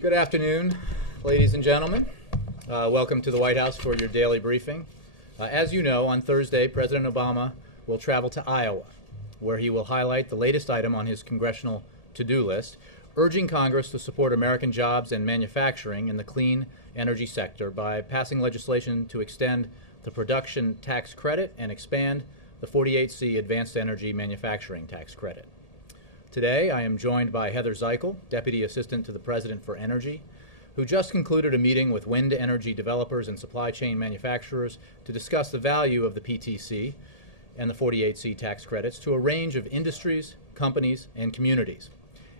Good afternoon, ladies and gentlemen. Welcome to the White House for your daily briefing. As you know, on Thursday, President Obama will travel to Iowa, where he will highlight the latest item on his congressional to-do list, urging Congress to support American jobs and manufacturing in the clean energy sector by passing legislation to extend the production tax credit and expand the 48C Advanced Energy Manufacturing Tax Credit. Today, I am joined by Heather Zeichel, Deputy Assistant to the President for Energy, who just concluded a meeting with wind energy developers and supply chain manufacturers to discuss the value of the PTC and the 48C tax credits to a range of industries, companies, and communities,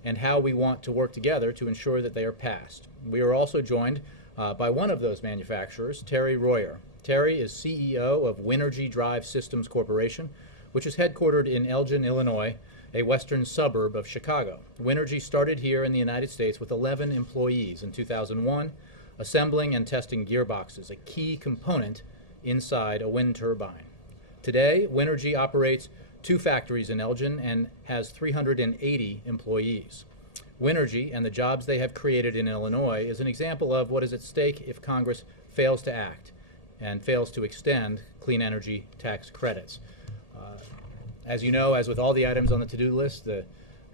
and how we want to work together to ensure that they are passed. We are also joined by one of those manufacturers, Terry Royer. Terry is CEO of Winergy Drive Systems Corporation, which is headquartered in Elgin, Illinois, a western suburb of Chicago. Winergy started here in the United States with 11 employees in 2001, assembling and testing gearboxes, a key component inside a wind turbine. Today, Winergy operates 2 factories in Elgin and has 380 employees. Winergy and the jobs they have created in Illinois is an example of what is at stake if Congress fails to act and fails to extend clean energy tax credits. As you know, as with all the items on the to-do list,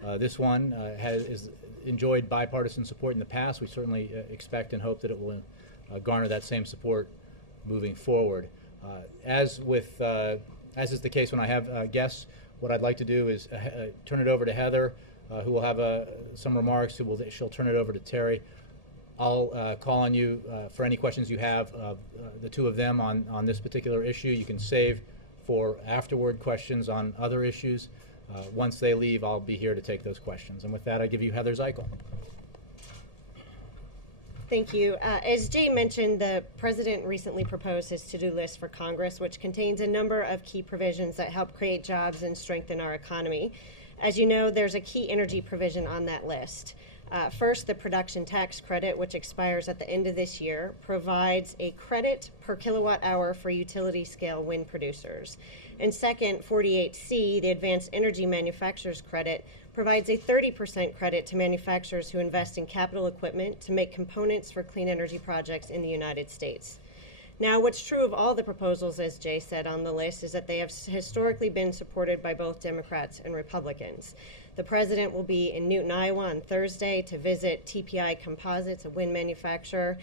this one has enjoyed bipartisan support in the past. We certainly expect and hope that it will garner that same support moving forward. As is the case when I have guests, what I'd like to do is turn it over to Heather, who will have some remarks. She'll turn it over to Terry. I'll call on you for any questions you have, the two of them on this particular issue. You can save for afterward questions on other issues. Once they leave, I'll be here to take those questions. And with that, I give you Heather Zeichel. Thank you. As Jay mentioned, the President recently proposed his to-do list for Congress, which contains a number of key provisions that help create jobs and strengthen our economy. As you know, there's a key energy provision on that list. First, the production tax credit, which expires at the end of this year, provides a credit per kilowatt hour for utility scale wind producers. And second, 48C, the Advanced Energy Manufacturers Credit, provides a 30% credit to manufacturers who invest in capital equipment to make components for clean energy projects in the United States. Now, what's true of all the proposals, as Jay said on the list, is that they have historically been supported by both Democrats and Republicans. The President will be in Newton, Iowa on Thursday to visit TPI Composites, a wind manufacturer,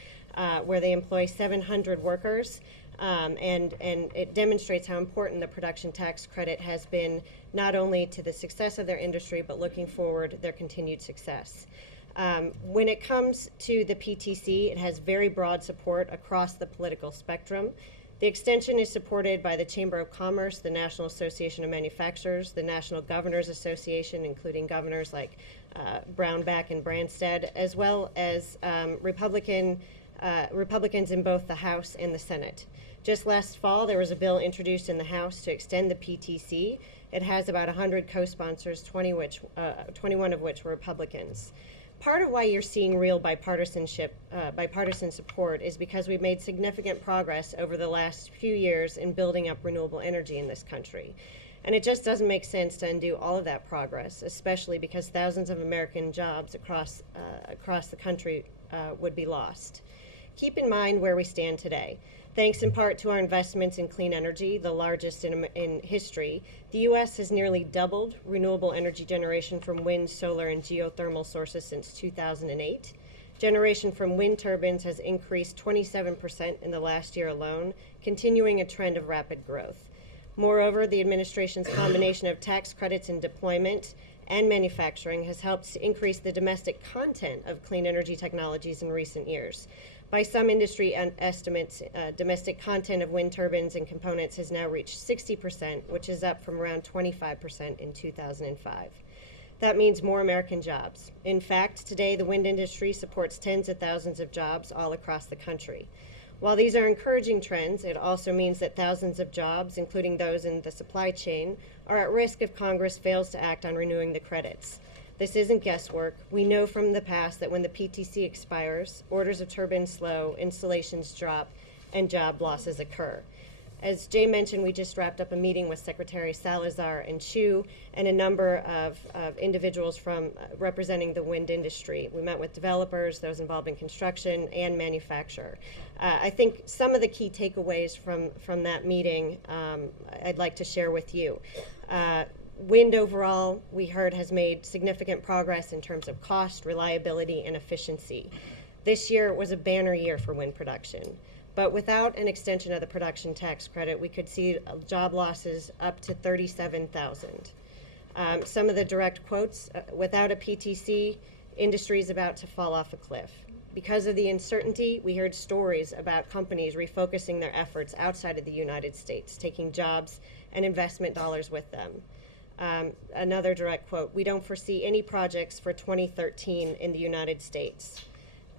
where they employ 700 workers. And it demonstrates how important the production tax credit has been, not only to the success of their industry, but looking forward, their continued success. When it comes to the PTC, it has very broad support across the political spectrum. The extension is supported by the Chamber of Commerce, the National Association of Manufacturers, the National Governors Association, including governors like Brownback and Branstad, as well as Republicans in both the House and the Senate. Just last fall, there was a bill introduced in the House to extend the PTC. It has about 100 co-sponsors, 21 of which were Republicans. Part of why you're seeing real bipartisan support is because we've made significant progress over the last few years in building up renewable energy in this country. And it just doesn't make sense to undo all of that progress, especially because thousands of American jobs across the country would be lost. Keep in mind where we stand today. Thanks in part to our investments in clean energy, the largest in history, the U.S. has nearly doubled renewable energy generation from wind, solar, and geothermal sources since 2008. Generation from wind turbines has increased 27% in the last year alone, continuing a trend of rapid growth. Moreover, the administration's combination of tax credits and deployment and manufacturing has helped to increase the domestic content of clean energy technologies in recent years. By some industry estimates, domestic content of wind turbines and components has now reached 60%, which is up from around 25% in 2005. That means more American jobs. In fact, today the wind industry supports tens of thousands of jobs all across the country. While these are encouraging trends, it also means that thousands of jobs, including those in the supply chain, are at risk if Congress fails to act on renewing the credits. This isn't guesswork. We know from the past that when the PTC expires, orders of turbines slow, installations drop, and job losses occur. As Jay mentioned, we just wrapped up a meeting with Secretary Salazar and Chu and a number of individuals from representing the wind industry. We met with developers, those involved in construction, and manufacture. I think some of the key takeaways from that meeting I'd like to share with you. Wind overall, we heard, has made significant progress in terms of cost, reliability, and efficiency. This year was a banner year for wind production. But without an extension of the production tax credit, we could see job losses up to 37,000. Some of the direct quotes, without a PTC, industry is about to fall off a cliff. Because of the uncertainty, we heard stories about companies refocusing their efforts outside of the United States, taking jobs and investment dollars with them. Another direct quote, we don't foresee any projects for 2013 in the United States.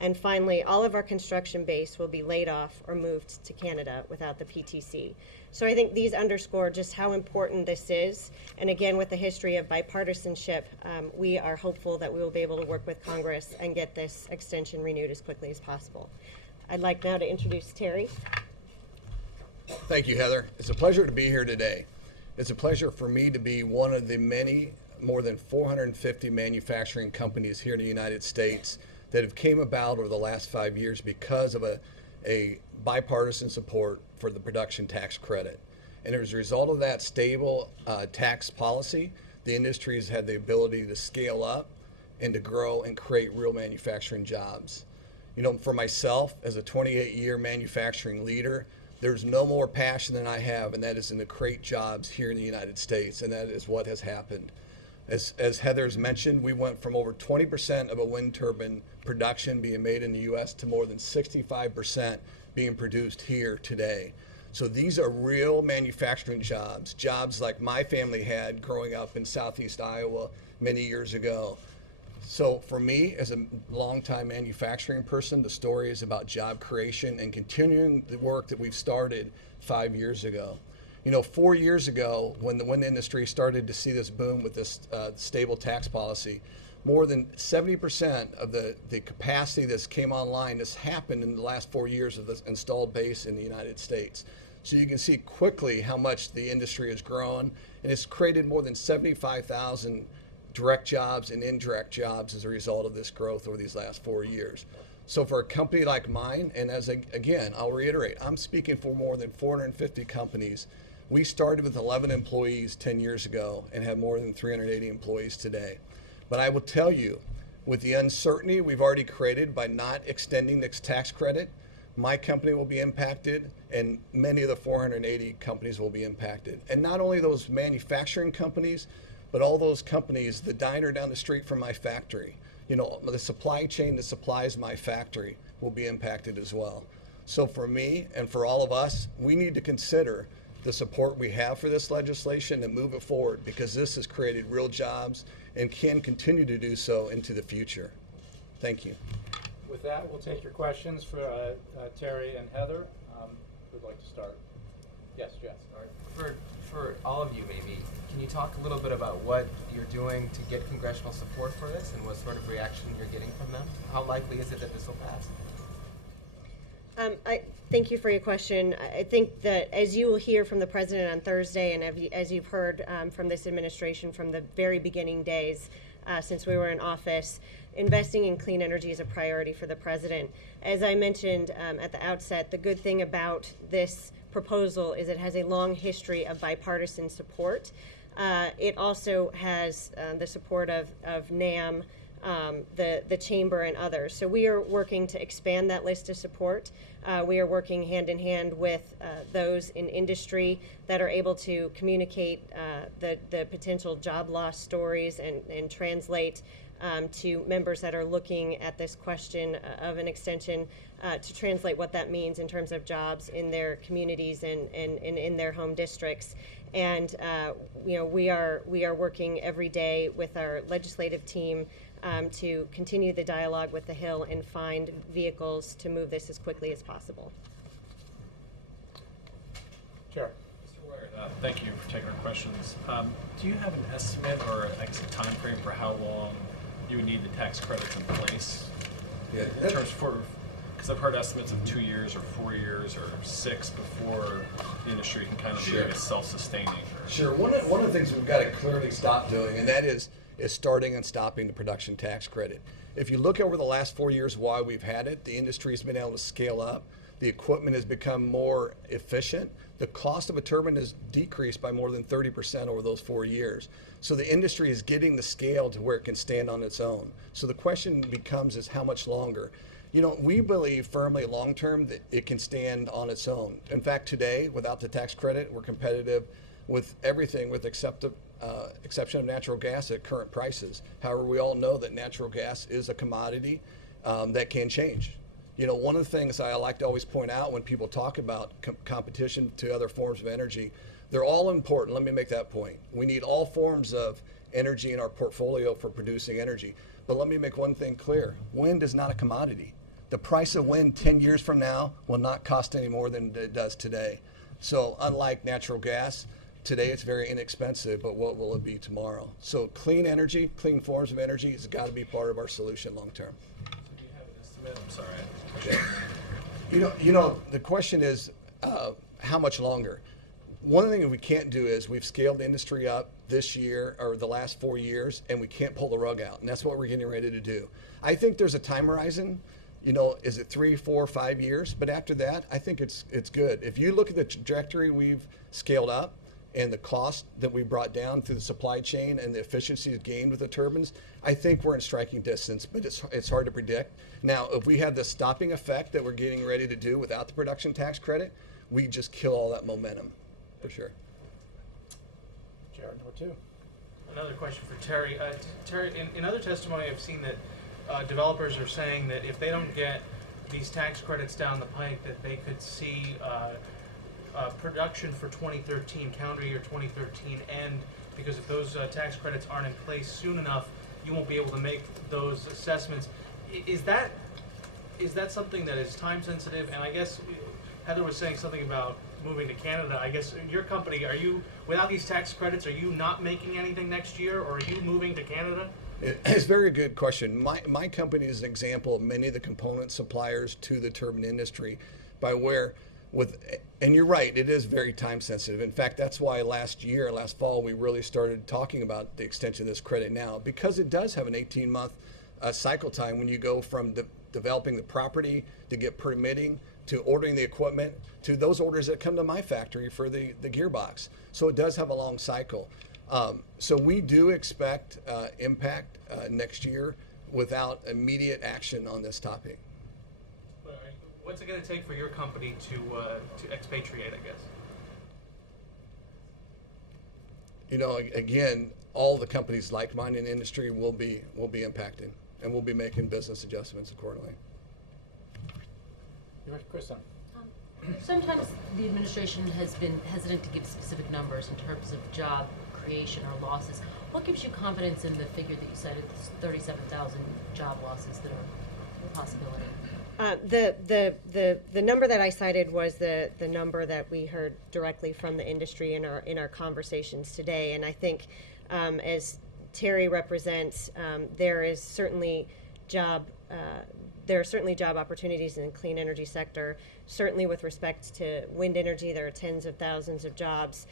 And finally, all of our construction base will be laid off or moved to Canada without the PTC. So I think these underscore just how important this is. And again, with the history of bipartisanship, we are hopeful that we will be able to work with Congress and get this extension renewed as quickly as possible. I'd like now to introduce Terry. Thank you, Heather. It's a pleasure to be here today. It's a pleasure for me to be one of the more than 450 manufacturing companies here in the United States that have came about over the last 5 years because of a bipartisan support for the production tax credit. And as a result of that stable tax policy, the industry has had the ability to scale up and to grow and create real manufacturing jobs. You know, for myself, as a 28-year manufacturing leader, there's no more passion than I have, and that is to create jobs here in the United States, and that is what has happened. As Heather's mentioned, we went from over 20% of a wind turbine production being made in the U.S. to more than 65% being produced here today. So these are real manufacturing jobs, jobs like my family had growing up in Southeast Iowa many years ago. So for me, as a longtime manufacturing person, the story is about job creation and continuing the work that we've started 5 years ago. You know, 4 years ago, when the wind industry started to see this boom with this stable tax policy, more than 70% of the capacity that's came online has happened in the last 4 years of the installed base in the United States. So you can see quickly how much the industry has grown, and it's created more than 75,000 direct jobs and indirect jobs as a result of this growth over these last 4 years. So for a company like mine, and again, I'll reiterate, I'm speaking for more than 450 companies. We started with 11 employees 10 years ago and have more than 380 employees today. But I will tell you, with the uncertainty we've already created by not extending this tax credit, my company will be impacted, and many of the 480 companies will be impacted. And not only those manufacturing companies, but all those companies, the diner down the street from my factory, you know, the supply chain that supplies my factory will be impacted as well. So for me and for all of us, we need to consider the support we have for this legislation and move it forward, because this has created real jobs and can continue to do so into the future. Thank you. With that, we'll take your questions for Terry and Heather. Who'd like to start? Yes, Jess. For all of you, maybe, can you talk a little bit about what you're doing to get congressional support for this and what sort of reaction you're getting from them? How likely is it that this will pass? I thank you for your question. I think that, as you will hear from the President on Thursday, and as you've heard from this administration from the very beginning days since we were in office, investing in clean energy is a priority for the President. As I mentioned at the outset, the good thing about this proposal is it has a long history of bipartisan support. It also has the support of NAM, the Chamber, and others. So we are working to expand that list of support. We are working hand in hand with those in industry that are able to communicate the potential job loss stories and translate to members that are looking at this question of an extension to translate what that means in terms of jobs in their communities and in their home districts. And you know, we are working every day with our legislative team to continue the dialogue with the Hill and find vehicles to move this as quickly as possible. Chair. Mr. Ware, thank you for taking our questions. Do you have an estimate or I guess a time frame for how long you would need the tax credits in place? Yeah. In terms for Because I've heard estimates of 2 years or 4 years or 6 before the industry can kind of be, I guess, self-sustaining. Sure. One of the things we've got to clearly stop doing, and that is starting and stopping the production tax credit. If you look over the last 4 years why we've had it, the industry has been able to scale up. The equipment has become more efficient. The cost of a turbine has decreased by more than 30% over those 4 years. So the industry is getting the scale to where it can stand on its own. So the question becomes is how much longer? You know, we believe firmly long term that it can stand on its own. In fact, today, without the tax credit, we're competitive with everything with exception of natural gas at current prices. However, we all know that natural gas is a commodity that can change. You know, one of the things I like to always point out when people talk about competition to other forms of energy, they're all important. Let me make that point. We need all forms of energy in our portfolio for producing energy. But let me make one thing clear. Wind is not a commodity. The price of wind 10 years from now will not cost any more than it does today. So unlike natural gas, today it's very inexpensive, but what will it be tomorrow? So clean energy, clean forms of energy has got to be part of our solution long term. So do you have an estimate? I'm sorry. You know, the question is how much longer? One of the things we can't do is we've scaled the industry up this year or the last 4 years, and we can't pull the rug out, and that's what we're getting ready to do. I think there's a time horizon. You know, is it 3, 4, 5 years? But after that, I think it's good. If you look at the trajectory we've scaled up and the cost that we brought down through the supply chain and the efficiencies gained with the turbines, I think we're in striking distance, but it's hard to predict. Now, if we have the stopping effect that we're getting ready to do without the production tax credit, we just kill all that momentum, for sure. Jared, number 2. Another question for Terry. Terry, in other testimony, I've seen that developers are saying that if they don't get these tax credits down the pike, that they could see production for 2013, calendar year 2013, end because if those tax credits aren't in place soon enough, you won't be able to make those assessments. Is that something that is time sensitive? And I guess Heather was saying something about moving to Canada. I guess your company, are you, without these tax credits, are you not making anything next year, or are you moving to Canada? It's a very good question. My company is an example of many of the component suppliers to the turbine industry by where and you're right, it is very time sensitive. In fact, that's why last fall, we really started talking about the extension of this credit now, because it does have an 18-month cycle time when you go from developing the property to get permitting to ordering the equipment to those orders that come to my factory for the gearbox. So it does have a long cycle. So we do expect impact next year without immediate action on this topic. What's it going to take for your company to expatriate, I guess? You know, again, all the companies like mine in the industry will be impacted, and we'll be making business adjustments accordingly. You're right, Kristen. Sometimes the administration has been hesitant to give specific numbers in terms of job creation or losses. What gives you confidence in the figure that you cited, 37,000 job losses that are a possibility? The number that I cited was the number that we heard directly from the industry in our conversations today, and I think as Terry represents, there are certainly job opportunities in the clean energy sector. Certainly, with respect to wind energy, there are tens of thousands of jobs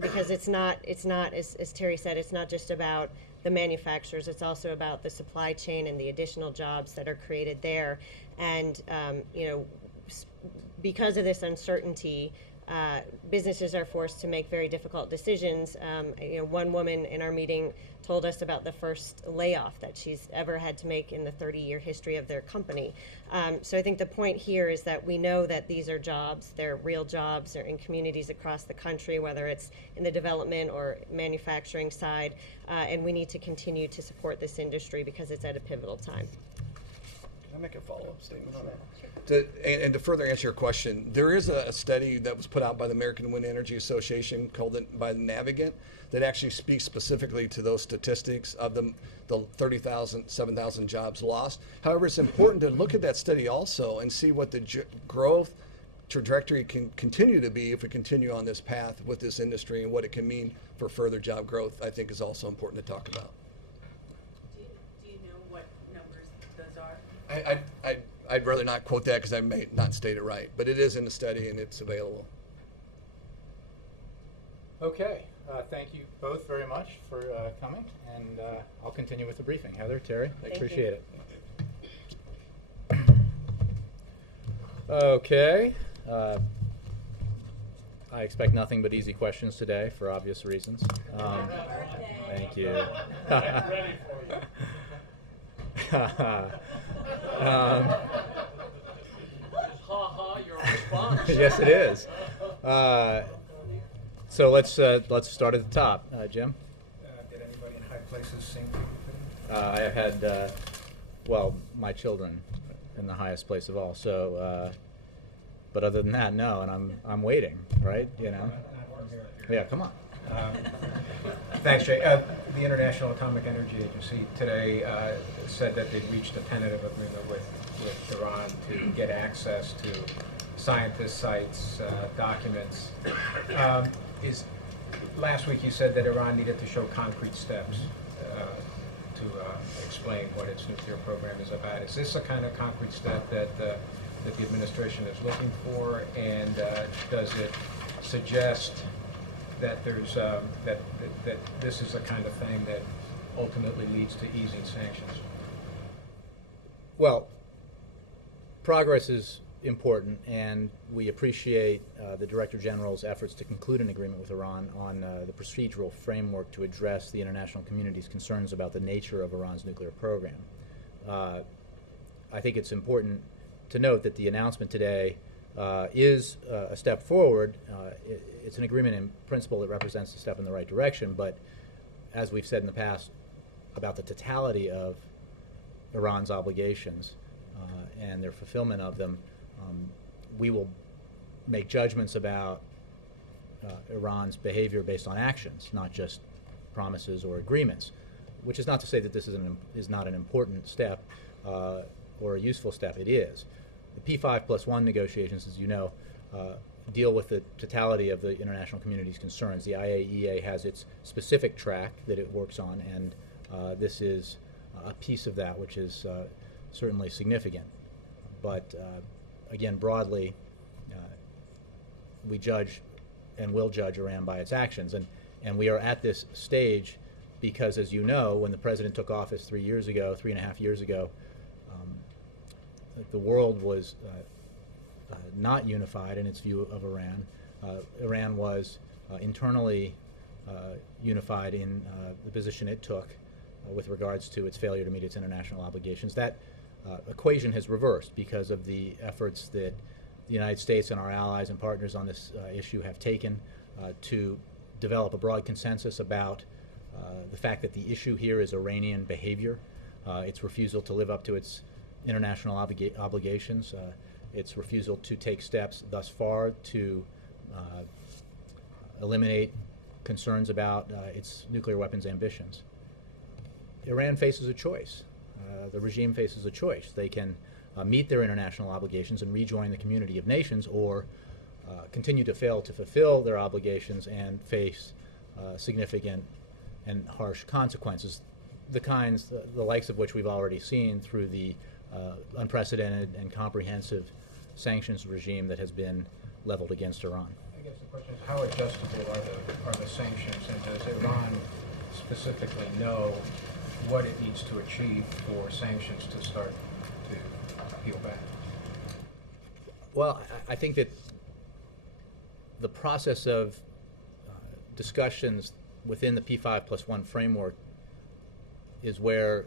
because it's not as Terry said, it's not just about the manufacturers, it's also about the supply chain and the additional jobs that are created there. And because of this uncertainty, businesses are forced to make very difficult decisions. One woman in our meeting told us about the first layoff that she's ever had to make in the 30-year history of their company. So I think the point here is that we know that these are jobs, they're real jobs, they're in communities across the country, whether it's in the development or manufacturing side, and we need to continue to support this industry because it's at a pivotal time. Can I make a follow-up statement on that? And to further answer your question, there is a study that was put out by the American Wind Energy Association called by the Navigant that actually speaks specifically to those statistics of the 30,000, 7,000 jobs lost. However, it's important to look at that study also and see what the growth trajectory can continue to be if we continue on this path with this industry and what it can mean for further job growth, I think is also important to talk about. Do you know what numbers those are? I'd rather not quote that because I may not state it right, but it is in the study and it's available. Okay, thank you both very much for coming, and I'll continue with the briefing. Heather, Terry, Thank appreciate you. it. Okay. I expect nothing but easy questions today for obvious reasons. Thank you. Your response. Yes, it is. So let's start at the top. Jim? Did anybody in high places sing for you today? I have had, well, my children in the highest place of all. So, but other than that, no. And I'm waiting, right? You know. Yeah, come on. Thanks, Jay. The International Atomic Energy Agency today said that they'd reached a tentative agreement with Iran to get access to scientist sites, documents. Last week you said that Iran needed to show concrete steps to explain what its nuclear program is about. Is this a kind of concrete step that the administration is looking for, and does it suggest that there's that this is the kind of thing that ultimately leads to easing sanctions? Well, progress is important, and we appreciate the Director General's efforts to conclude an agreement with Iran on the procedural framework to address the international community's concerns about the nature of Iran's nuclear program. I think it's important to note that the announcement today is a step forward. It's an agreement in principle that represents a step in the right direction, but as we've said in the past about the totality of Iran's obligations and their fulfillment of them, we will make judgments about Iran's behavior based on actions, not just promises or agreements, which is not to say that this is not an important step or a useful step. It is. The P5+1 negotiations, as you know, deal with the totality of the international community's concerns. The IAEA has its specific track that it works on, and this is a piece of that, which is certainly significant. But again, broadly, we judge and will judge Iran by its actions. And we are at this stage because, as you know, when the president took office 3.5 years ago, the world was not unified in its view of Iran. Iran was internally unified in the position it took with regards to its failure to meet its international obligations. That equation has reversed because of the efforts that the United States and our allies and partners on this issue have taken to develop a broad consensus about the fact that the issue here is Iranian behavior, its refusal to live up to its international obligations, its refusal to take steps thus far to eliminate concerns about its nuclear weapons ambitions. Iran faces a choice. The regime faces a choice. They can meet their international obligations and rejoin the community of nations, or continue to fail to fulfill their obligations and face significant and harsh consequences, the likes of which we've already seen through the unprecedented and comprehensive sanctions regime that has been leveled against Iran. I guess the question is, how adjustable are the sanctions, and does Iran specifically know what it needs to achieve for sanctions to start to peel back? Well, I think that the process of discussions within the P5+1 framework is where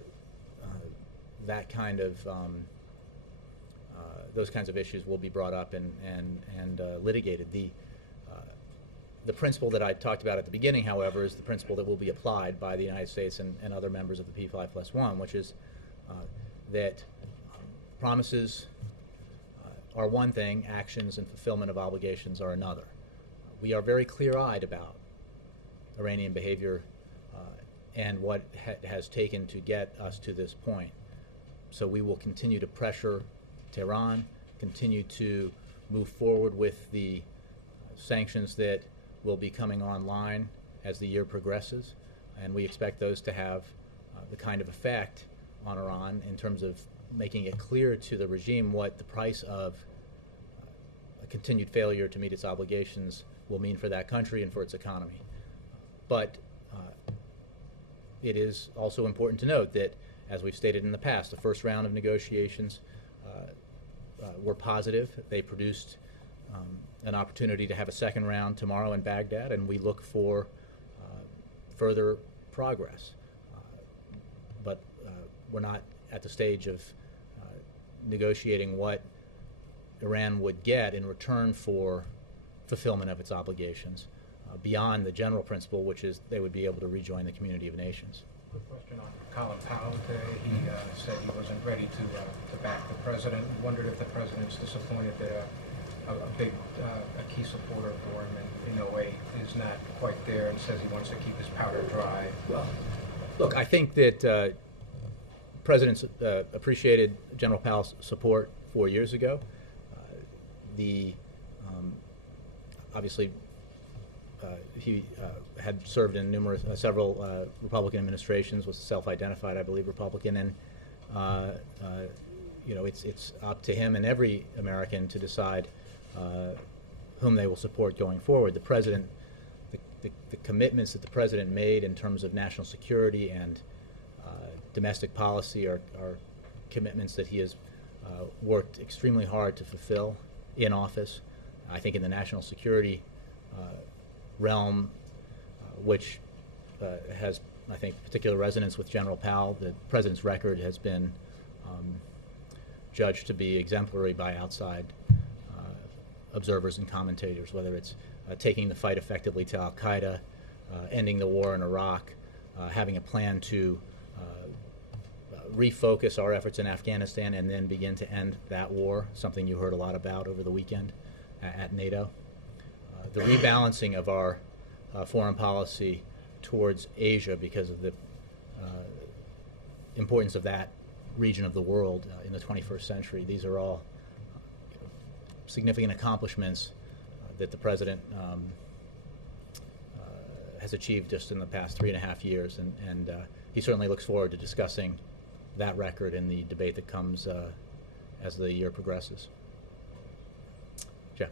that kind of those kinds of issues will be brought up and litigated. The principle that I talked about at the beginning, however, is the principle that will be applied by the United States and other members of the P5+1, which is that promises are one thing, actions and fulfillment of obligations are another. We are very clear-eyed about Iranian behavior and what has taken to get us to this point. So we will continue to pressure Tehran, continue to move forward with the sanctions that will be coming online as the year progresses, and we expect those to have the kind of effect on Iran in terms of making it clear to the regime what the price of a continued failure to meet its obligations will mean for that country and for its economy. But it is also important to note that, as we've stated in the past, the first round of negotiations were positive. They produced an opportunity to have a second round tomorrow in Baghdad, and we look for further progress. But we're not at the stage of negotiating what Iran would get in return for fulfillment of its obligations, beyond the general principle, which is they would be able to rejoin the community of nations. Quick question on Colin Powell today. He said he wasn't ready to back the president. He wondered if the president's disappointed that a key supporter for him in 08 is not quite there, and says he wants to keep his powder dry. Well, look, I think that presidents appreciated General Powell's support 4 years ago. Obviously, he had served in several Republican administrations, was self-identified, I believe, Republican, and it's up to him and every American to decide whom they will support going forward. The president, the commitments that the president made in terms of national security and domestic policy are commitments that he has worked extremely hard to fulfill in office. I think in the national security realm, which has, I think, particular resonance with General Powell, the president's record has been judged to be exemplary by outside observers and commentators, whether it's taking the fight effectively to al-Qaeda, ending the war in Iraq, having a plan to refocus our efforts in Afghanistan and then begin to end that war, something you heard a lot about over the weekend at NATO. The rebalancing of our foreign policy towards Asia because of the importance of that region of the world in the 21st century. These are all significant accomplishments that the president has achieved just in the past 3.5 years, and he certainly looks forward to discussing that record in the debate that comes as the year progresses. Jeff.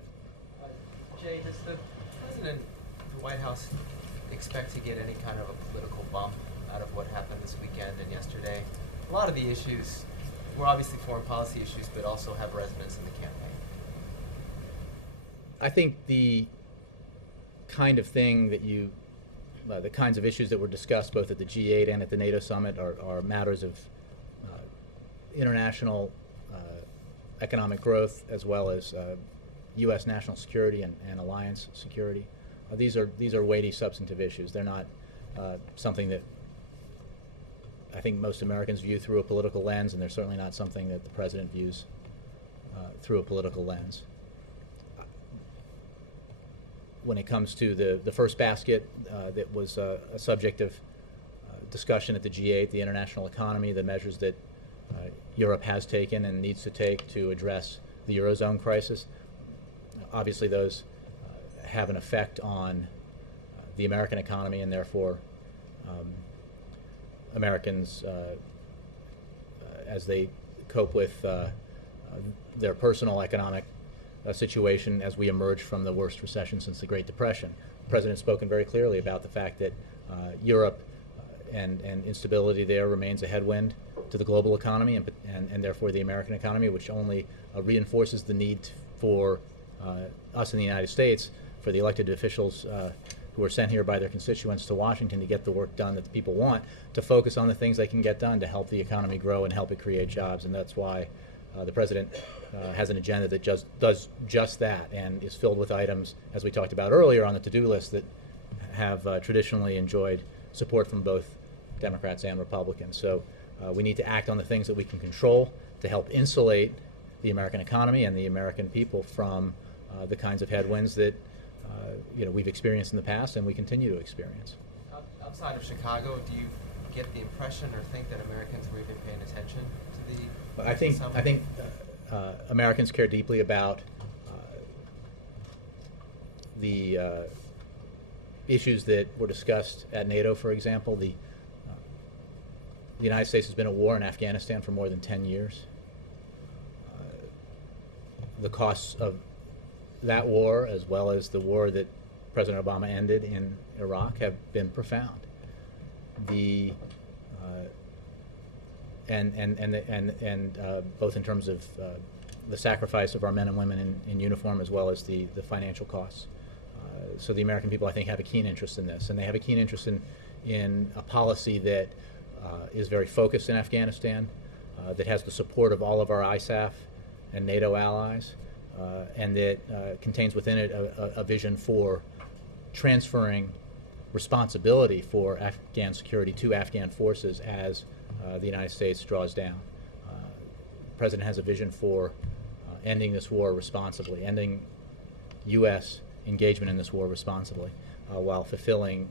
Jay, does the president, the White House, expect to get any kind of a political bump out of what happened this weekend and yesterday? A lot of the issues were obviously foreign policy issues, but also have resonance in the campaign. I think the kind of thing that the kinds of issues that were discussed both at the G8 and at the NATO summit are matters of international economic growth, as well as U.S. national security and alliance security. These are weighty, substantive issues. They're not something that I think most Americans view through a political lens, and they're certainly not something that the president views through a political lens. When it comes to the first basket that was a subject of discussion at the G8, the international economy, the measures that Europe has taken and needs to take to address the Eurozone crisis, obviously those have an effect on the American economy, and therefore Americans, as they cope with their personal economic situation as we emerge from the worst recession since the Great Depression. The President's spoken very clearly about the fact that Europe and instability there remains a headwind to the global economy and therefore the American economy, which only reinforces the need for us in the United States, for the elected officials who are sent here by their constituents to Washington to get the work done that the people want, to focus on the things they can get done to help the economy grow and help it create jobs. And that's why the President has an agenda that does just that and is filled with items, as we talked about earlier on the to-do list, that have traditionally enjoyed support from both Democrats and Republicans. So we need to act on the things that we can control to help insulate the American economy and the American people from the kinds of headwinds that we've experienced in the past and we continue to experience. Outside of Chicago, do you get the impression or think that Americans were even paying attention to the I think Americans care deeply about the issues that were discussed at NATO, for example, the the United States has been at war in Afghanistan for more than 10 years. The costs of that war, as well as the war that President Obama ended in Iraq, have been profound. The both in terms of the sacrifice of our men and women in uniform, as well as the financial costs. So the American people, I think, have a keen interest in this, and they have a keen interest in a policy that is very focused in Afghanistan, that has the support of all of our ISAF and NATO allies, and that contains within it a vision for transferring responsibility for Afghan security to Afghan forces as the United States draws down. The President has a vision for ending this war responsibly, ending U.S. engagement in this war responsibly, while fulfilling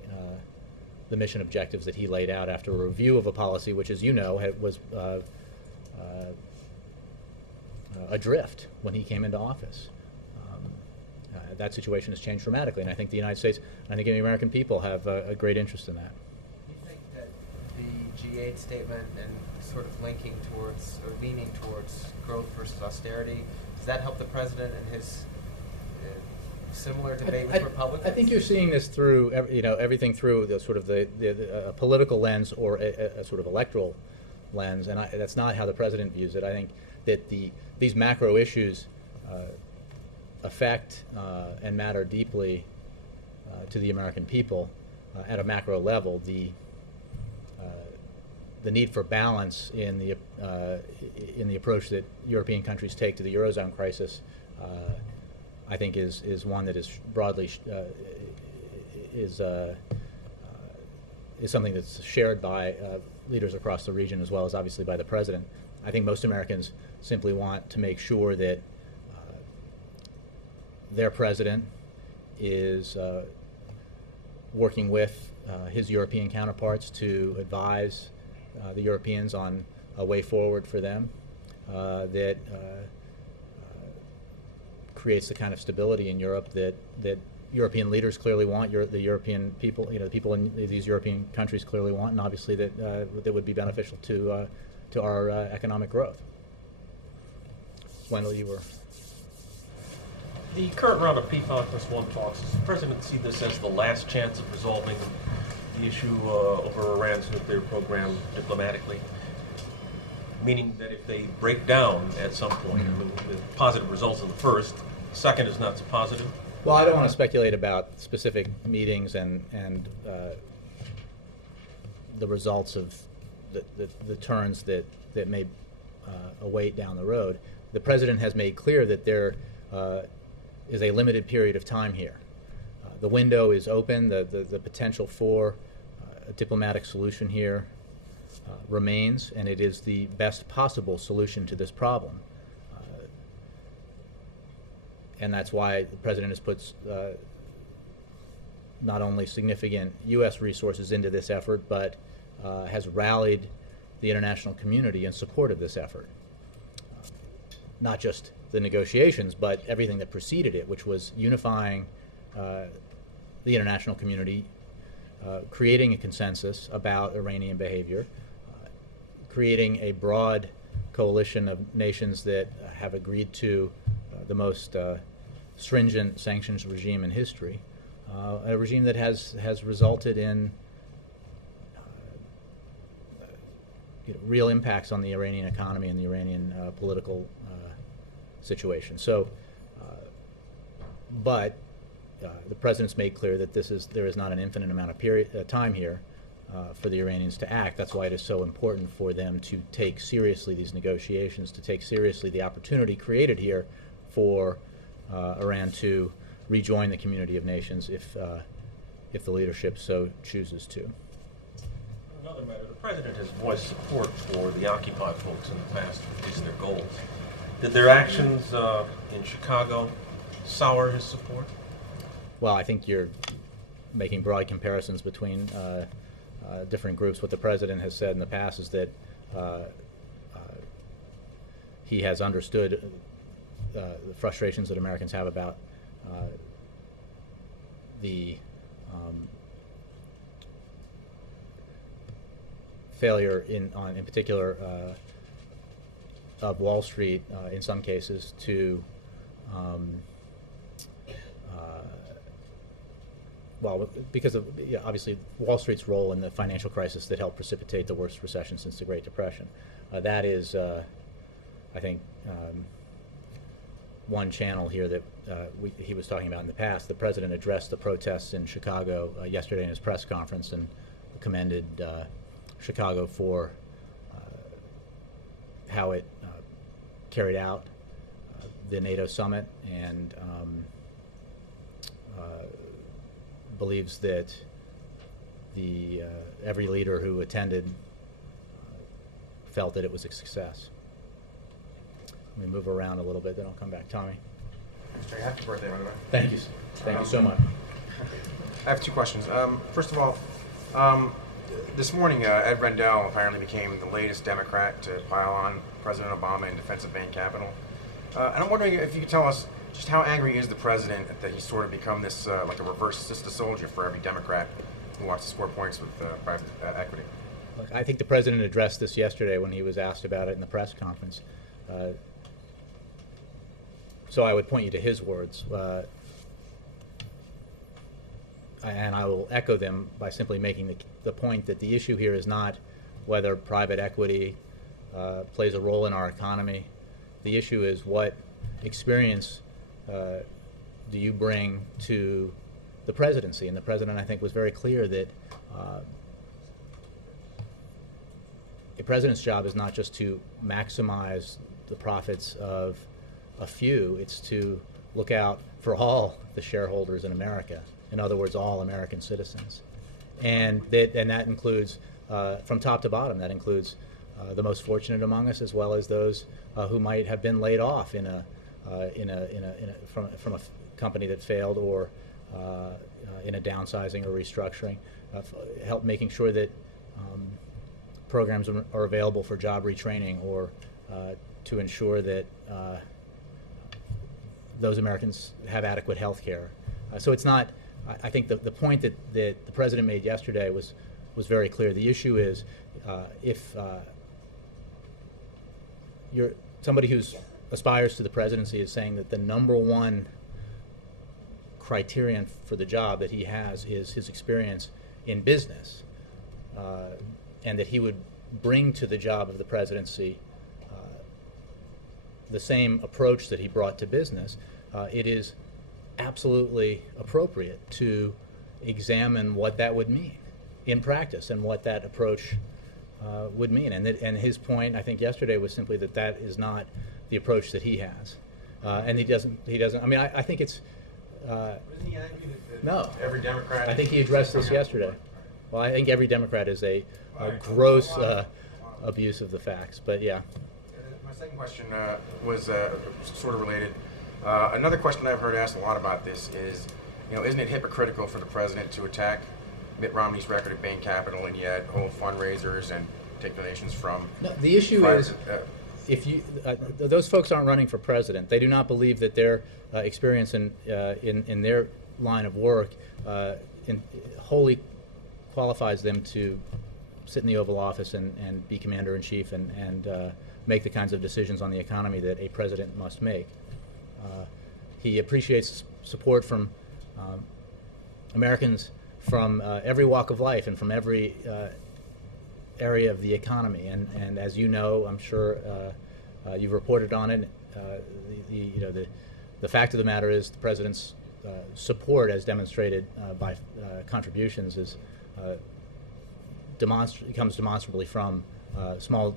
the mission objectives that he laid out after a review of a policy which, as you know, was adrift when he came into office. That situation has changed dramatically, and I think the United States, and I think the American people have a great interest in that. Do you think that the G8 statement and sort of linking towards or leaning towards growth versus austerity, does that help the president in his similar debate with Republicans? I think you're seeing this through everything through the sort of the political lens or a sort of electoral lens, and that's not how the president views it. I think that these macro issues affect and matter deeply to the American people at a macro level. The need for balance in the approach that European countries take to the Eurozone crisis, I think, is one that is broadly is something that's shared by leaders across the region, as well as obviously by the president. I think most Americans simply want to make sure that their president is working with his European counterparts to advise the Europeans on a way forward for them that creates the kind of stability in Europe that European leaders clearly want, the European people, the people in these European countries clearly want, and obviously that would be beneficial to our economic growth. Wendell, you were. The current round of P5+1 talks, does the President see this as the last chance of resolving the issue over Iran's nuclear program diplomatically? Meaning that if they break down at some point, with positive results in the first, the second is not so positive? Well, I don't want to speculate about specific meetings and the results of the turns that may await down the road. The President has made clear that there is a limited period of time here. The window is open. The potential for a diplomatic solution here remains, and it is the best possible solution to this problem. And that's why the President has put not only significant U.S. resources into this effort, but has rallied the international community in support of this effort. Not just the negotiations, but everything that preceded it, which was unifying the international community, creating a consensus about Iranian behavior, creating a broad coalition of nations that have agreed to the most stringent sanctions regime in history, a regime that has resulted in real impacts on the Iranian economy and the Iranian political situation. So, but the President's made clear that there is not an infinite amount of time here for the Iranians to act. That's why it is so important for them to take seriously these negotiations, to take seriously the opportunity created here for Iran to rejoin the community of nations if the leadership so chooses to. Another matter, the President has voiced support for the Occupy folks in the past for reaching their goals. Did their actions in Chicago sour his support? Well, I think you're making broad comparisons between different groups. What the President has said in the past is that he has understood the frustrations that Americans have about the failure in particular of Wall Street in some cases to well, because of obviously Wall Street's role in the financial crisis that helped precipitate the worst recession since the Great Depression. That is, I think, one channel here that he was talking about in the past. The president addressed the protests in Chicago yesterday in his press conference and commended Chicago for how it carried out the NATO summit, and believes that every leader who attended felt that it was a success. Let me move around a little bit, then I'll come back. Tommy. Mr. Happy birthday, by the way. Thank you. Thank you so much. I have two questions. First of all, this morning, Ed Rendell apparently became the latest Democrat to pile on President Obama in defense of bank capital. And I'm wondering if you could tell us just how angry is the president that he's sort of become this like a reverse sister soldier for every Democrat who wants to score points with private equity. Look, I think the president addressed this yesterday when he was asked about it in the press conference. So I would point you to his words. And I will echo them by simply making the point that the issue here is not whether private equity plays a role in our economy. The issue is what experience do you bring to the presidency? And the president, I think, was very clear that a president's job is not just to maximize the profits of a few, it's to look out for all the shareholders in America. In other words, all American citizens. And that includes, from top to bottom, that includes the most fortunate among us, as well as those who might have been laid off from a company that failed, or in a downsizing or restructuring. Help making sure that programs are available for job retraining, or to ensure that those Americans have adequate health care. So it's not. I think the point that the president made yesterday was very clear. The issue is if you're somebody who aspires to the presidency is saying that the number one criterion for the job that he has is his experience in business, and that he would bring to the job of the presidency the same approach that he brought to business, it is absolutely appropriate to examine what that would mean in practice and what that approach would mean. And his point, I think, yesterday was simply that is not the approach that he has, and he doesn't. I mean, I think it's. Wasn't he angry that No. every Democrat? I think he addressed this yesterday. Well, I think every Democrat is a gross abuse of the facts. But yeah. My second question was sort of related. Another question I've heard asked a lot about this is, isn't it hypocritical for the president to attack Mitt Romney's record of bank capital and yet hold fundraisers and take donations from? No, the issue is, if you those folks aren't running for president, they do not believe that their experience in their line of work wholly qualifies them to sit in the Oval Office and be commander in chief and make the kinds of decisions on the economy that a president must make. He appreciates support from Americans from every walk of life and from every area of the economy. And as you know, I'm sure you've reported on it. The fact of the matter is the president's support, as demonstrated by contributions, is comes demonstrably from small,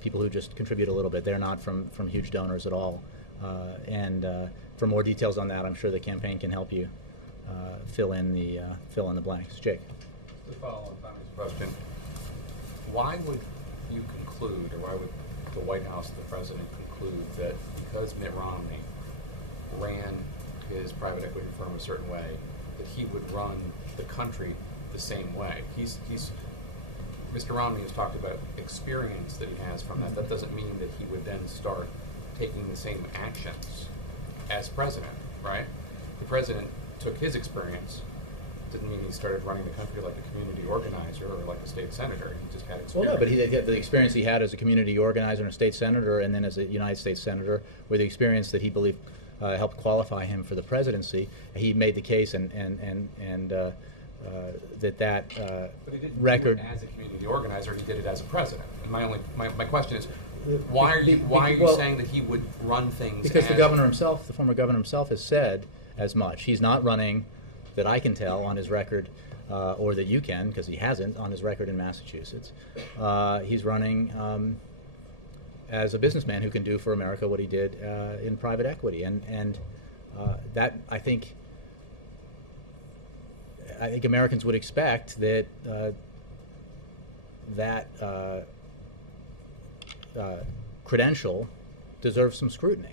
people who just contribute a little bit. They're not from huge donors at all. And for more details on that, I'm sure the campaign can help you fill in the blanks. Jake. To follow on Tommy's question, why would you conclude, or why would the White House, the president, conclude that because Mitt Romney ran his private equity firm a certain way, that he would run the country the same way? Mr. Romney has talked about experience that he has from that. That doesn't mean that he would then start taking the same actions as president, right? The president took his experience didn't mean he started running the country like a community organizer or like a state senator. He just had Well, experience. no, but the experience he had as a community organizer and a state senator, and then as a United States senator, were the experience that he believed helped qualify him for the presidency. He made the case, that But he didn't record. do it as a community organizer. He did it as a president. And my question is, why are you Well, saying that he would run things? Because as the governor himself, the former governor himself, has said as much. He's not running, that I can tell, on his record, or that you can, because he hasn't, on his record in Massachusetts. He's running as a businessman who can do for America what he did in private equity, and that I think Americans would expect that credential deserves some scrutiny.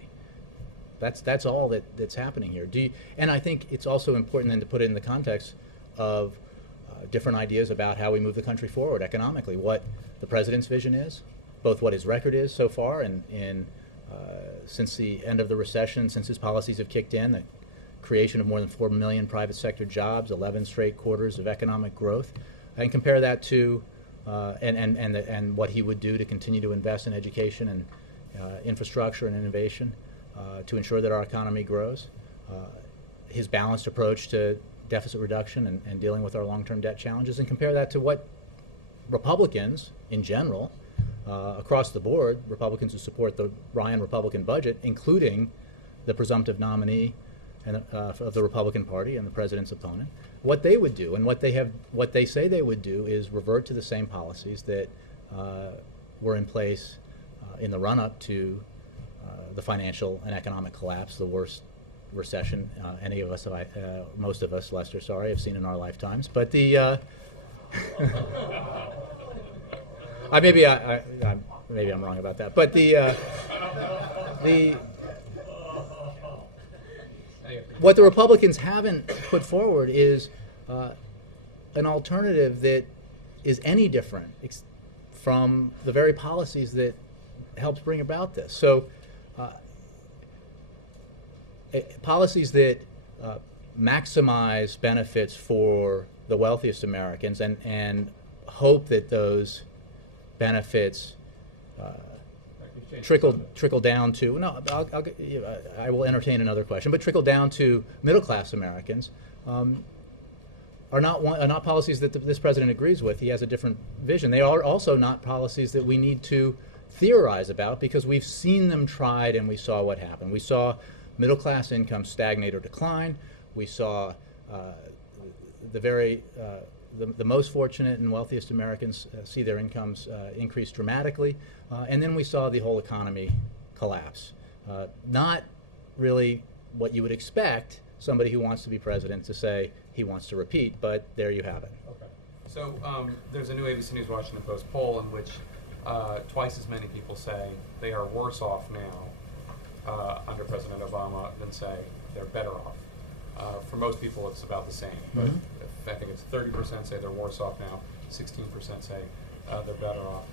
That's all that's happening here. And I think it's also important then to put it in the context of different ideas about how we move the country forward economically. What the president's vision is, both what his record is so far, and since the end of the recession, since his policies have kicked in, the creation of more than 4 million private sector jobs, 11 straight quarters of economic growth, and compare that to and what he would do to continue to invest in education and infrastructure and innovation to ensure that our economy grows. His balanced approach to deficit reduction and dealing with our long-term debt challenges, and compare that to what Republicans in general, across the board, Republicans who support the Ryan Republican budget, including the presumptive nominee of the Republican Party and the president's opponent, what they would do, and what they say they would do is revert to the same policies that were in place in the run-up to the financial and economic collapse, the worst recession any of us, most of us, Lester, sorry, have seen in our lifetimes. But the maybe I'm wrong about that. But what the Republicans haven't put forward is an alternative that is any different from the very policies that helped bring about this. So policies that maximize benefits for the wealthiest Americans and hope that those benefits trickle down to, no, I will entertain another question, but trickle down to middle-class Americans are not policies that this president agrees with. He has a different vision. They are also not policies that we need to theorize about, because we've seen them tried and we saw what happened. We saw middle-class income stagnate or decline. We saw the most fortunate and wealthiest Americans see their incomes increase dramatically, and then we saw the whole economy collapse. Not really what you would expect somebody who wants to be president to say he wants to repeat, but there you have it. Okay. So there's a new ABC News Washington Post poll in which twice as many people say they are worse off now under President Obama than say they're better off. For most people, it's about the same. But I think it's 30% say they're worse off now, 16% say they're better off.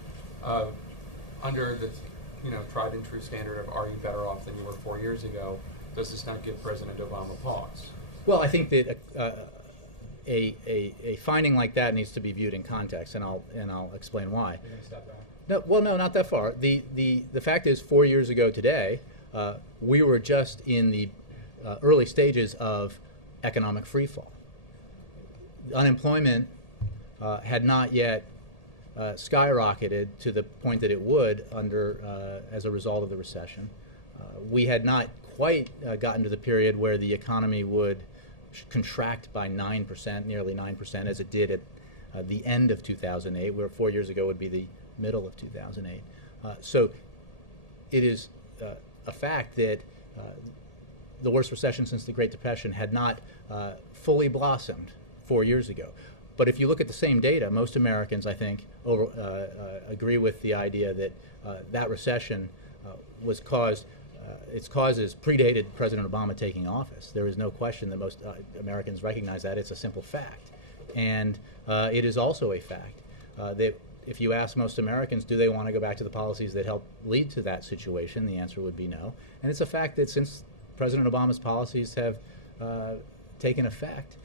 Under the tried and true standard of are you better off than you were 4 years ago, does this not give President Obama pause? Well, I think that a finding like that needs to be viewed in context, and I'll explain why. You're gonna step back? No, well, no, not that far. The fact is, 4 years ago today, we were just in the early stages of economic freefall. Unemployment had not yet skyrocketed to the point that it would as a result of the recession. We had not quite gotten to the period where the economy would contract by 9%, nearly 9%, as it did at the end of 2008, where 4 years ago would be the middle of 2008. So it is a fact that the worst recession since the Great Depression had not fully blossomed 4 years ago. But if you look at the same data, most Americans, I think, agree with the idea that that recession was caused, its causes predated President Obama taking office. There is no question that most Americans recognize that. It's a simple fact. And it is also a fact that if you ask most Americans, do they want to go back to the policies that helped lead to that situation, the answer would be no. And it's a fact that since President Obama's policies have taken effect,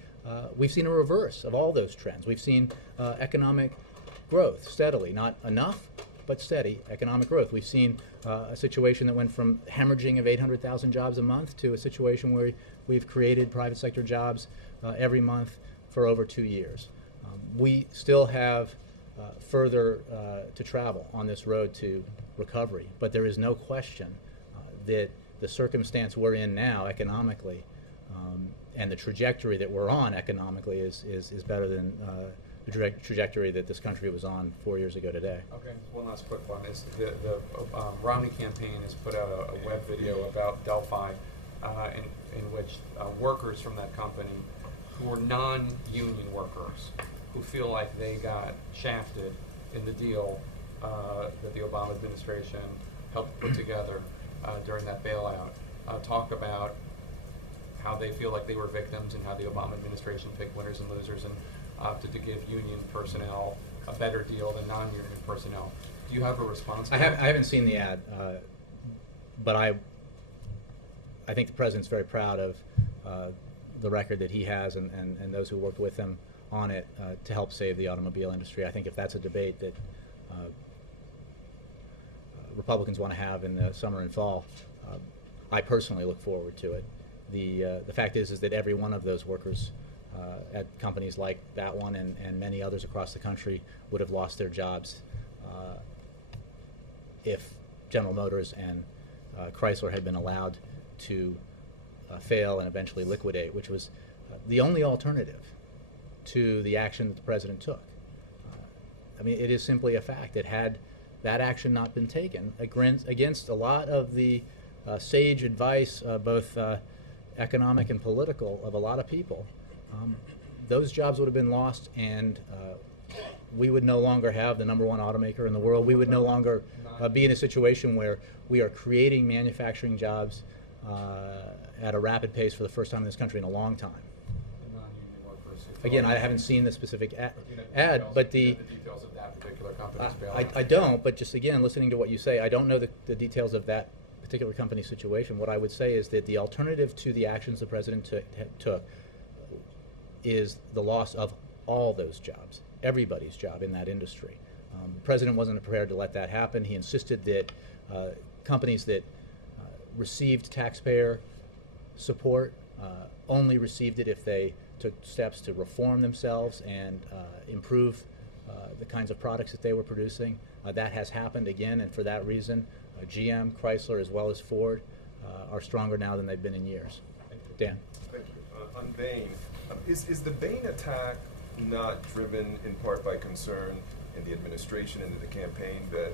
we've seen a reverse of all those trends. We've seen economic growth steadily, not enough, but steady economic growth. We've seen a situation that went from hemorrhaging of 800,000 jobs a month to a situation where we've created private sector jobs every month for over 2 years. We still have further to travel on this road to recovery, but there is no question that the circumstance we're in now economically and the trajectory that we're on economically is better than the trajectory that this country was on 4 years ago today. Okay, one last quick one is the Romney campaign has put out a web video about Delphi in which workers from that company who are non-union workers who feel like they got shafted in the deal that the Obama administration helped put together during that bailout talk about how they feel like they were victims and how the Obama administration picked winners and losers and opted to give union personnel a better deal than non-union personnel. Do you have a response to I that? haven't seen the ad, but I think the president's very proud of the record that he has and those who worked with him on it to help save the automobile industry. I think if that's a debate that Republicans want to have in the summer and fall, I personally look forward to it. The fact is that every one of those workers at companies like that one and many others across the country would have lost their jobs if General Motors and Chrysler had been allowed to fail and eventually liquidate, which was the only alternative to the action that the president took. I mean, it is simply a fact that had that action not been taken against a lot of the sage advice, both economic and political, of a lot of people, those jobs would have been lost, and we would no longer have the #1 automaker in the world. We would no longer be in a situation where we are creating manufacturing jobs at a rapid pace for the first time in this country in a long time. Again, I haven't seen the specific ad, but the details of that particular company's bailout. I don't, but just again, listening to what you say, I don't know the details of that particular company's situation. What I would say is that the alternative to the actions the president took is the loss of all those jobs, everybody's job in that industry. The president wasn't prepared to let that happen. He insisted that companies that received taxpayer support only received it if they took steps to reform themselves and improve the kinds of products that they were producing. That has happened again, and for that reason, GM, Chrysler, as well as Ford are stronger now than they've been in years. Dan? Thank you. On Bain, is the Bain attack not driven in part by concern in the administration and in the campaign that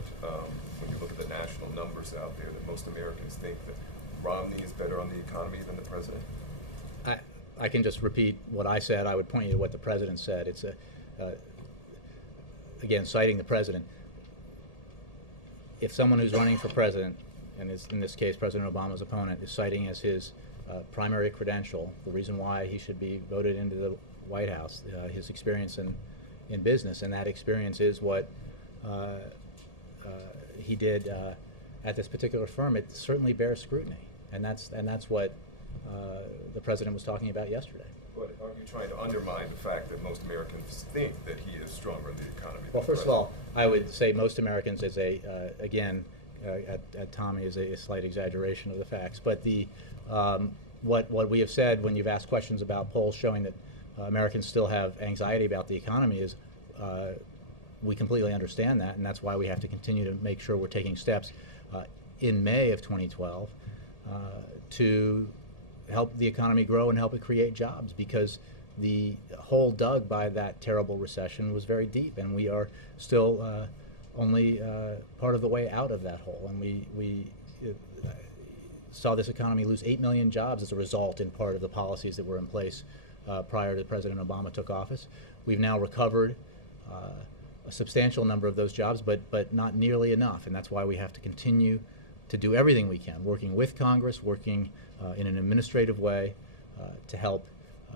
when you look at the national numbers out there, that most Americans think that Romney is better on the economy than the president? I can just repeat what I said. I would point you to what the president said. It's again, citing the president. If someone who's running for president, and is in this case President Obama's opponent, is citing as his primary credential the reason why he should be voted into the White House, his experience in business, and that experience is what he did at this particular firm, it certainly bears scrutiny, and that's what the president was talking about yesterday. But are you trying to undermine the fact that most Americans think that he is stronger in the economy? Well, first of all, I would say most Americans is again, at Tommy, is a slight exaggeration of the facts. But what we have said when you've asked questions about polls showing that Americans still have anxiety about the economy is we completely understand that, and that's why we have to continue to make sure we're taking steps in May of 2012 to help the economy grow and help it create jobs, because the hole dug by that terrible recession was very deep, and we are still only part of the way out of that hole. And we saw this economy lose 8 million jobs as a result, in part, of the policies that were in place prior to President Obama took office. We've now recovered a substantial number of those jobs, but not nearly enough, and that's why we have to continue to do everything we can, working with Congress, working in an administrative way to help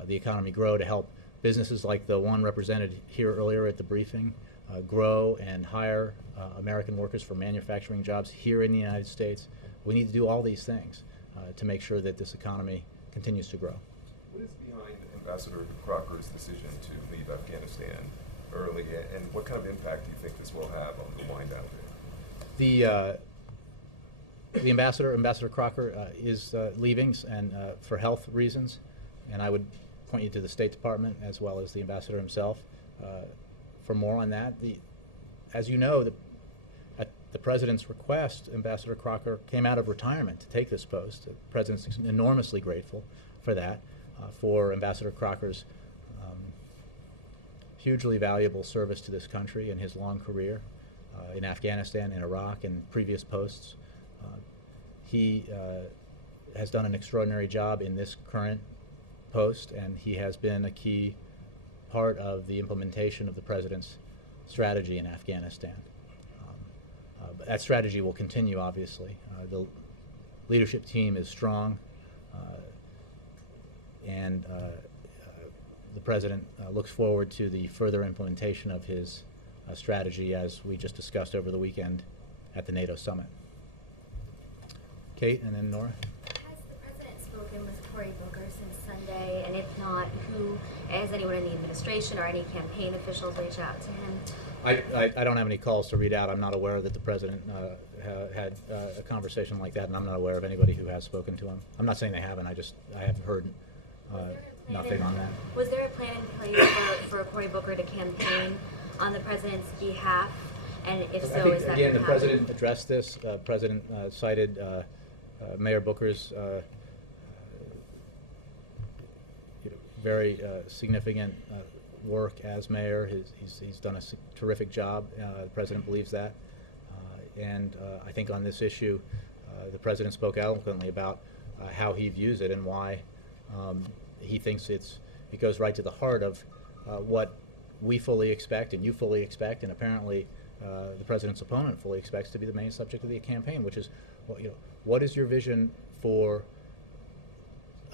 the economy grow, to help businesses like the one represented here earlier at the briefing grow and hire American workers for manufacturing jobs here in the United States. We need to do all these things to make sure that this economy continues to grow. What is behind Ambassador Crocker's decision to leave Afghanistan early, and what kind of impact do you think this will have on the wind down there? The Ambassador Crocker, is leaving and for health reasons, and I would point you to the State Department as well as the ambassador himself for more on that. As you know, at the President's request, Ambassador Crocker came out of retirement to take this post. The President's enormously grateful for that, for Ambassador Crocker's hugely valuable service to this country in his long career in Afghanistan, in Iraq, and previous posts. He has done an extraordinary job in this current post, and he has been a key part of the implementation of the President's strategy in Afghanistan. But that strategy will continue, obviously. The leadership team is strong, and the President looks forward to the further implementation of his strategy, as we just discussed over the weekend at the NATO summit. Kate, and then Nora. Has the President spoken with Cory Booker since Sunday? And if not, has anyone in the administration or any campaign officials reached out to him? I don't have any calls to read out. I'm not aware that the President had a conversation like that, and I'm not aware of anybody who has spoken to him. I'm not saying they haven't. I have heard nothing on that. Was there a plan in place for Cory Booker to campaign on the President's behalf? And if so, I think, is that again, the gonna President happen? addressed this. President cited Mayor Booker's very significant work as mayor. He's done a terrific job. The President believes that. And I think on this issue, the President spoke eloquently about how he views it and why he thinks it goes right to the heart of what we fully expect and you fully expect, and apparently the President's opponent fully expects to be the main subject of the campaign, which is, what is your vision for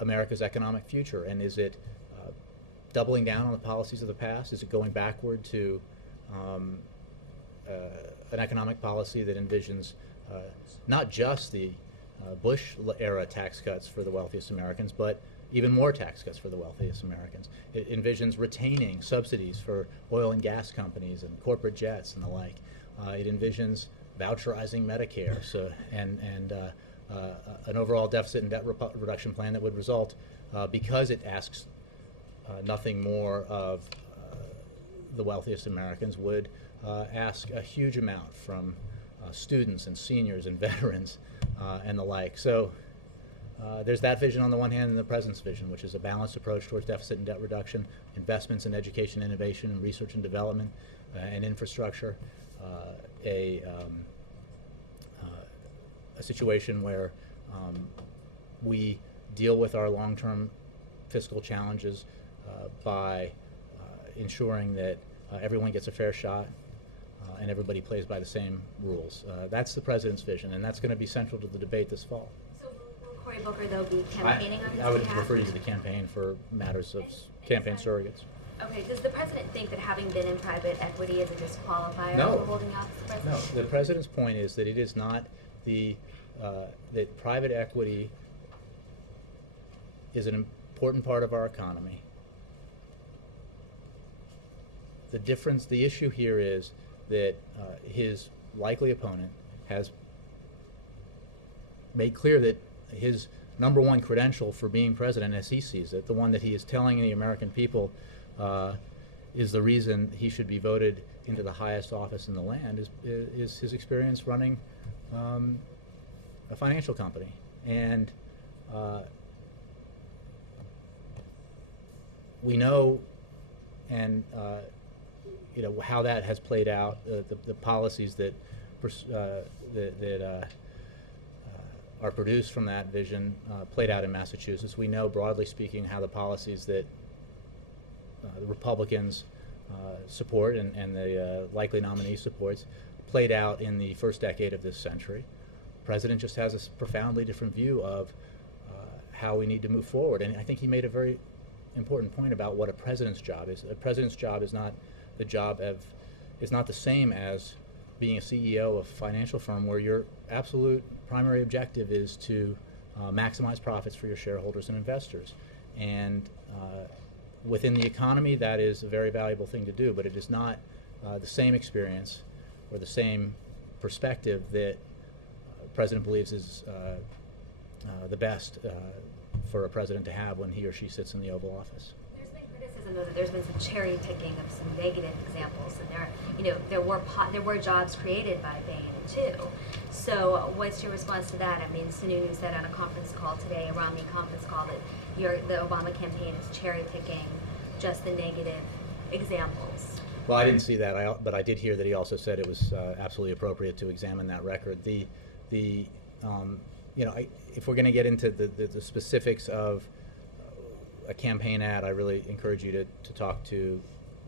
America's economic future? And is it doubling down on the policies of the past? Is it going backward to an economic policy that envisions not just the Bush-era tax cuts for the wealthiest Americans, but even more tax cuts for the wealthiest Americans? It envisions retaining subsidies for oil and gas companies and corporate jets and the like. It envisions voucherizing Medicare, and an overall deficit and debt reduction plan that would result, because it asks nothing more of the wealthiest Americans, would ask a huge amount from students and seniors and veterans and the like. So there's that vision on the one hand, and the President's vision, which is a balanced approach towards deficit and debt reduction, investments in education, innovation, and research and development, and infrastructure, a situation where we deal with our long-term fiscal challenges by ensuring that everyone gets a fair shot and everybody plays by the same rules. That's the President's vision, and that's going to be central to the debate this fall. So will Cory Booker, though, be campaigning on his I would behalf? refer you to the campaign for matters of campaign surrogates. Okay, does the President think that having been in private equity is a disqualifier No. for holding office as President? No, the President's point is that it is not that private equity is an important part of our economy. The issue here is that his likely opponent has made clear that his number one credential for being president, as he sees it, the one that he is telling the American people is the reason he should be voted into the highest office in the land, is his experience running a financial company. And we know, and how that has played out, the policies that are produced from that vision played out in Massachusetts. We know, broadly speaking, how the policies that the Republicans support and the likely nominee supports played out in the first decade of this century. The President just has a profoundly different view of how we need to move forward. And I think he made a very important point about what a president's job is. A president's job is not the same as being a CEO of a financial firm, where your absolute primary objective is to maximize profits for your shareholders and investors. And within the economy, that is a very valuable thing to do, but it is not the same experience or the same perspective that the President believes is the best for a president to have when he or she sits in the Oval Office. There's been criticism though that there's been some cherry picking of some negative examples, and there were jobs created by Bain too. So what's your response to that? I mean, Sununu said on a conference call today, a Romney conference call, that the Obama campaign is cherry picking just the negative examples. Well, I didn't see that, but I did hear that he also said it was absolutely appropriate to examine that record. If we're going to get into the specifics of a campaign ad, I really encourage you to talk to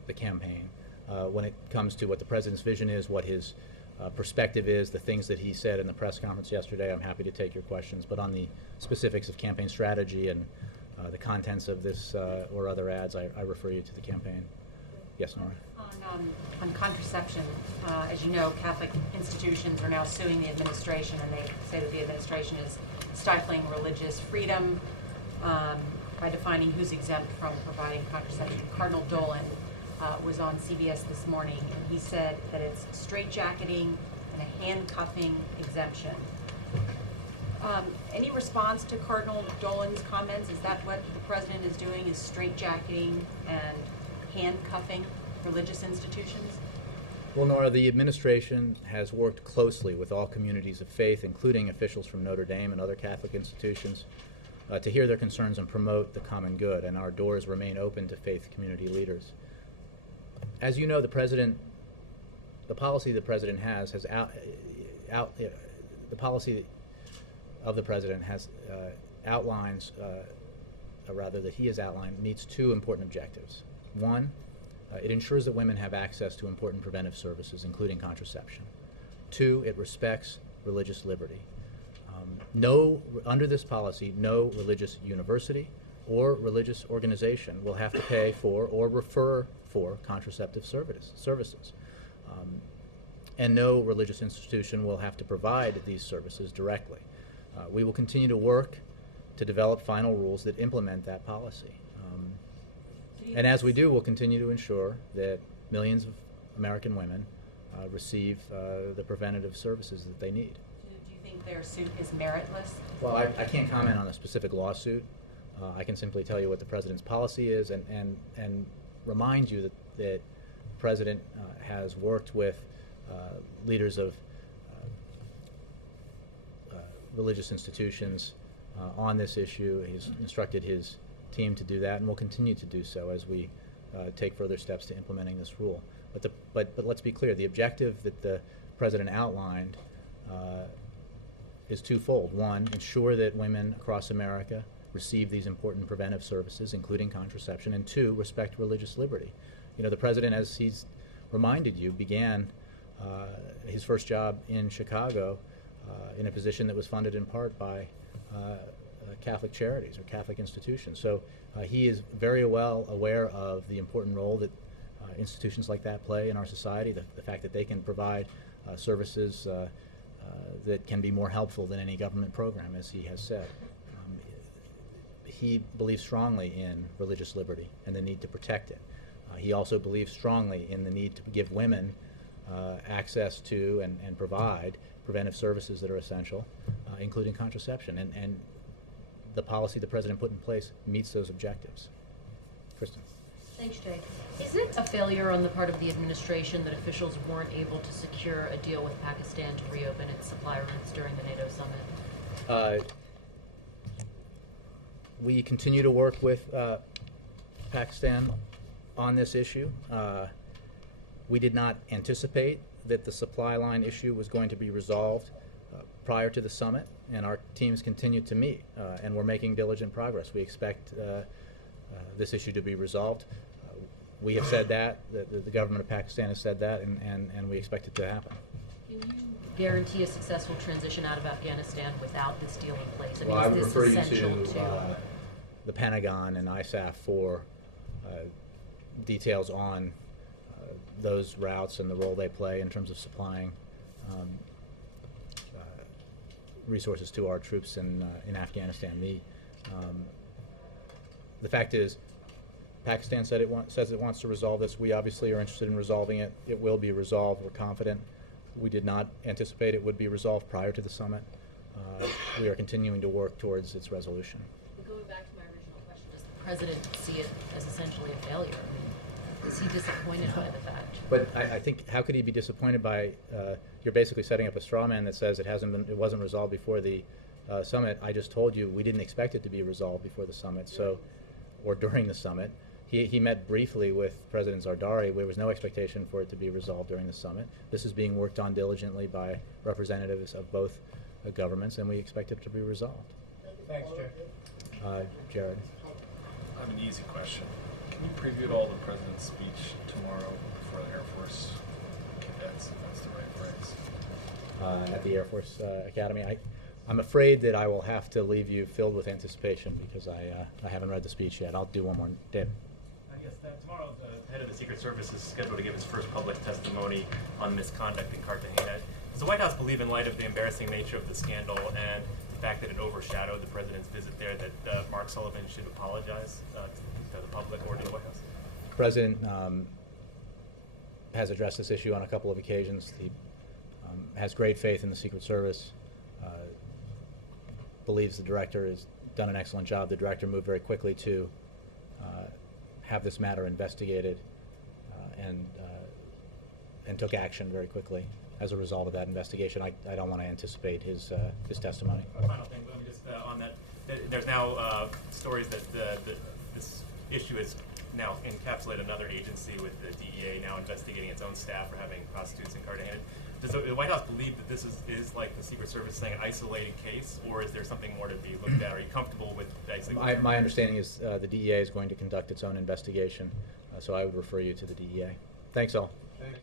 the campaign. When it comes to what the president's vision is, what his perspective is, the things that he said in the press conference yesterday, I'm happy to take your questions. But on the specifics of campaign strategy and the contents of this or other ads, I refer you to the campaign. Yes, Nora? On contraception, as you know, Catholic institutions are now suing the administration, and they say that the administration is stifling religious freedom by defining who's exempt from providing contraception. Cardinal Dolan was on CBS this morning, and he said that it's straitjacketing and a handcuffing exemption. Any response to Cardinal Dolan's comments? Is that what the president is doing, is straitjacketing and handcuffing religious institutions? Well, Nora, the administration has worked closely with all communities of faith, including officials from Notre Dame and other Catholic institutions, to hear their concerns and promote the common good, and our doors remain open to faith community leaders. As you know, the policy the president has the policy of the president has outlines, or rather that he has outlined, meets two important objectives. One, it ensures that women have access to important preventive services, including contraception. Two, it respects religious liberty. Under this policy, no religious university or religious organization will have to pay for or refer for contraceptive services. And no religious institution will have to provide these services directly. We will continue to work to develop final rules that implement that policy. And as we do, we'll continue to ensure that millions of American women receive the preventative services that they need. Do you think their suit is meritless? Well, I can't comment on a specific lawsuit. I can simply tell you what the president's policy is and remind you that the president has worked with leaders of religious institutions on this issue. He's instructed his team to do that, and will continue to do so as we take further steps to implementing this rule. But let's be clear, the objective that the president outlined is twofold. One, ensure that women across America receive these important preventive services, including contraception, and two, respect religious liberty. You know, the president, as he's reminded you, began his first job in Chicago in a position that was funded in part by Catholic charities or Catholic institutions. So he is very well aware of the important role that institutions like that play in our society, the fact that they can provide services that can be more helpful than any government program, as he has said. He believes strongly in religious liberty and the need to protect it. He also believes strongly in the need to give women access to and provide preventive services that are essential, including contraception. And the policy the president put in place meets those objectives. Kristen. Thanks, Jay. Is it a failure on the part of the administration that officials weren't able to secure a deal with Pakistan to reopen its supply routes during the NATO summit? We continue to work with Pakistan on this issue. We did not anticipate that the supply line issue was going to be resolved prior to the summit, and our teams continue to meet, and we're making diligent progress. We expect this issue to be resolved. We have said that, the government of Pakistan has said that, and we expect it to happen. Can you guarantee a successful transition out of Afghanistan without this deal in place? Well, I would refer you to the Pentagon and ISAF for details on those routes and the role they play in terms of supplying resources to our troops in Afghanistan. The fact is, Pakistan says it wants to resolve this. We obviously are interested in resolving it. It will be resolved. We're confident. We did not anticipate it would be resolved prior to the summit. We are continuing to work towards its resolution. Going back to my original question, does the president see it as essentially a failure? I mean, is he disappointed by the fact? But I think, how could he be disappointed by? You're basically setting up a straw man that says it wasn't resolved before the summit. I just told you we didn't expect it to be resolved before the summit, or during the summit. He met briefly with President Zardari. There was no expectation for it to be resolved during the summit. This is being worked on diligently by representatives of both governments, and we expect it to be resolved. Thanks, Chair. Jared. I have an easy question. Can you preview all the president's speech tomorrow for the Air Force cadets, if that's the right phrase? At the Air Force Academy. I'm afraid that I will have to leave you filled with anticipation because I haven't read the speech yet. I'll do one more. Dave. Yes, tomorrow the head of the Secret Service is scheduled to give his first public testimony on misconduct in Cartagena. Does the White House believe, in light of the embarrassing nature of the scandal and the fact that it overshadowed the president's visit there, that Mark Sullivan should apologize to the public or to the White House? The president has addressed this issue on a couple of occasions. He has great faith in the Secret Service, believes the director has done an excellent job. The director moved very quickly to have this matter investigated and took action very quickly as a result of that investigation. I don't want to anticipate his testimony. Final thing, let me just on that. There's now stories that this issue has now encapsulated another agency, with the DEA now investigating its own staff for having prostitutes in Cartagena. Does the White House believe that this is like the Secret Service saying an isolated case, or is there something more to be looked at? Are you comfortable with that? My understanding is the DEA is going to conduct its own investigation, so I would refer you to the DEA. Thanks all. Thanks.